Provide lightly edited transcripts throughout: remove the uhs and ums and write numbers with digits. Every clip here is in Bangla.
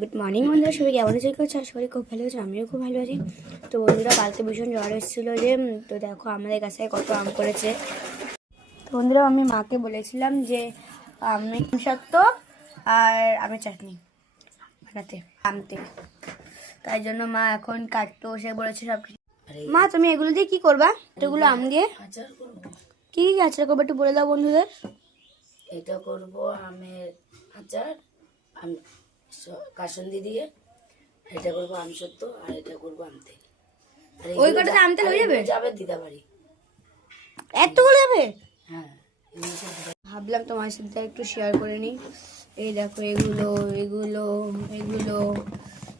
গুড মর্নিং বন্ধুরা, সবাই কেমন আছে? করছে সবাই খুব ভালো আছে, আমিও খুব ভালো আছি। তো বন্ধুরা, কালকে ভীষণ জ্বর এসেছিলো যে, তো দেখো আমাদের কাছে কত আম করেছে। তো বন্ধুরা, আমি মাকে বলেছিলাম যে আমি সত্য আর আমের চাটনি বানাতে আনতে, তাই জন্য মা এখন কাটতে বসে বলেছে সব কিছু। মা, তুমি এগুলো দিয়ে কি করবা? এগুলো আম দিয়ে আচার করব। কি কি আচার করবো একটু বলে দাও বন্ধুদের। এটা করব আমের আচার, আম কাসুন্দি দিয়ে। এটা করব আমসত্ব, আর এটা করব আম তেল। আর ওই কটাতে আম তেল হয়ে যাবে? যাবে দিদাবাড়ি। এতগুলো যাবে? হ্যাঁ, ভাবলাম তোমার সাথে একটু শেয়ার করে নিই। এই দেখো, এগুলো এগুলো এগুলো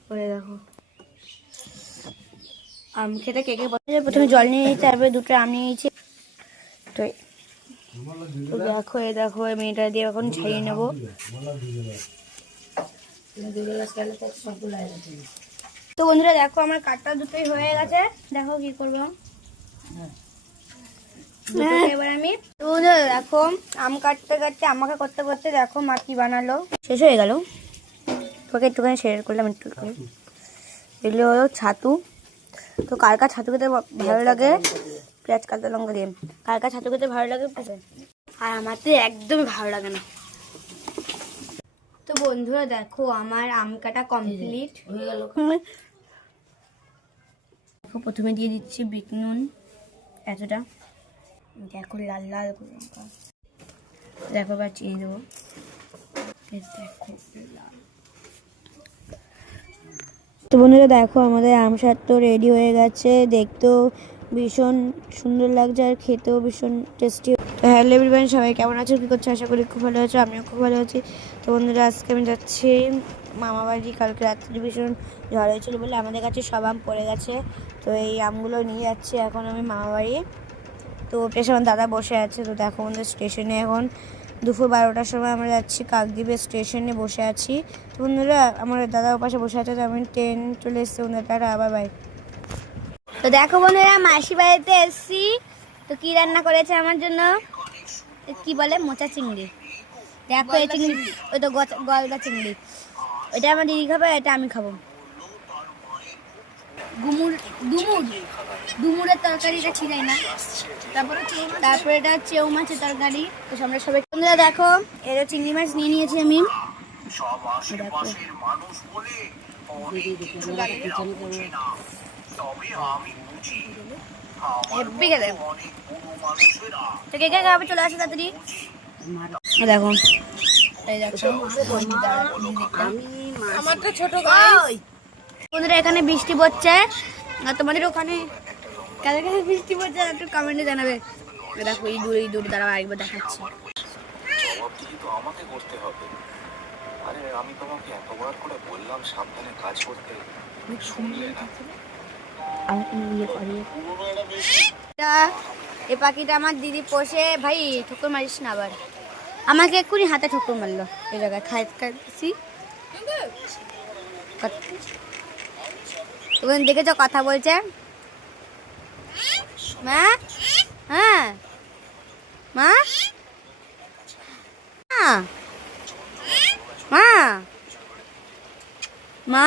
করে দেখো। আম খেতে কে কে পছন্দ? প্রথমে জল নিয়ে নিয়েছি, তারপরে দুটো আম নিয়ে নিয়েছি। তো দেখো, এই দেখো মেয়েটা দিয়ে এখন ছাড়িয়ে নেবো। তো বন্ধুরা দেখো, আমার কাটটা দুটোই হয়ে গেছে। দেখো কি করবো এবার আমি। তো বন্ধুরা দেখো, আম কাটতে কাটতে আমাকে করতে করতে দেখো মা কি বানালো, শেষ হয়ে গেল। তোকে একটুখানি শেয়ার করলাম একটু। এগুলো হলো ছাতু। তো কার কার ছাতু খেতে ভালো লাগে, পেঁয়াজ কাঁচা লঙ্কা দিয়ে কার কার ছাতু খেতে ভালো লাগে, আর আমার তো একদমই ভালো লাগে না। তো বন্ধুরা দেখো, আমার আম কাটা কমপ্লিট হয়ে গেল। দেখো, প্রথমে দিয়ে দিচ্ছি বিট নুন এতটা, দেখো লাল লাল করে লঙ্কা, দেখো এবার চিনি দেবো। দেখো তো বন্ধুরা দেখো, আমাদের আম শাক তো রেডি হয়ে গেছে, দেখতেও ভীষণ সুন্দর লাগছে আর খেতেও ভীষণ টেস্টি। তো হ্যালো এভরিওয়ান, সবাই কেমন আছো, কী করছো? আশা করি খুব ভালো আছো, আমিও খুব ভালো আছি। তো বন্ধুরা, আজকে আমি যাচ্ছি মামা বাড়ি। কালকে রাত্রে ভীষণ ঝড় হয়েছিল বলে আমাদের কাছে সব আম পড়ে গেছে। তো এই আমগুলো নিয়ে যাচ্ছি এখন আমি মামা বাড়ি। তো পেছনে আমার দাদা বসে আছে। তো দেখো আমাদের স্টেশনে এখন দুপুর 12টার সময় আমরা যাচ্ছি, কাকদ্বীপের স্টেশনে বসে আছি। তো বন্ধুরা, আমার দাদার পাশে বসে আছে, তো আমি ট্রেন চলে এসেছি বন্ধুরা, আবার বাই। তো দেখো বন্ধুরা, মাসি বাড়িতে এসেছি। তো কি রান্না করেছে আমার জন্য, কি বলে, মোচা চিংড়ি। দেখো এই চিংড়ি, ওই তো গলদা চিংড়ি। এটা আমার দিদি খাবে, এটা আমি খাবো। ডুমুরের তরকারিটা ছিলাই না। তারপরে এটা চেউ মাছের তরকারি। তো আমরা সবাই বন্ধুরা দেখো, এটা চিংড়ি মাছ নিয়ে নিয়েছি আমি। তো কে কে খাবে চলে আসে তাড়াতাড়ি। দেখো এই দেখো, আমার তো ছোট বন্ধুরা এখানে বৃষ্টি পড়ছে, আর তোমাদের ওখানে কাদের কাছে বৃষ্টি পড়ছে একটু কমেন্টে জানাবে। দেখো এই দূরে দাঁড়াও, আরেকবার দেখাচ্ছি। জবাবদিহি তো আমাকে করতে হবে। আরে আমি তোমাকে এতবার করে বললাম সাবধানে কাজ করতে, শুনলে না। এই পাখিটা আমার দিদি পোষে। ভাই ঠোকর মারিস না আবার, আমাকে এক্ষুনি হাতে ঠোকর মারলো এই জায়গায় খাচ্ছি। ওখানে দেখেছ কথা বলছে মা। হ্যাঁ মা, মা, মা,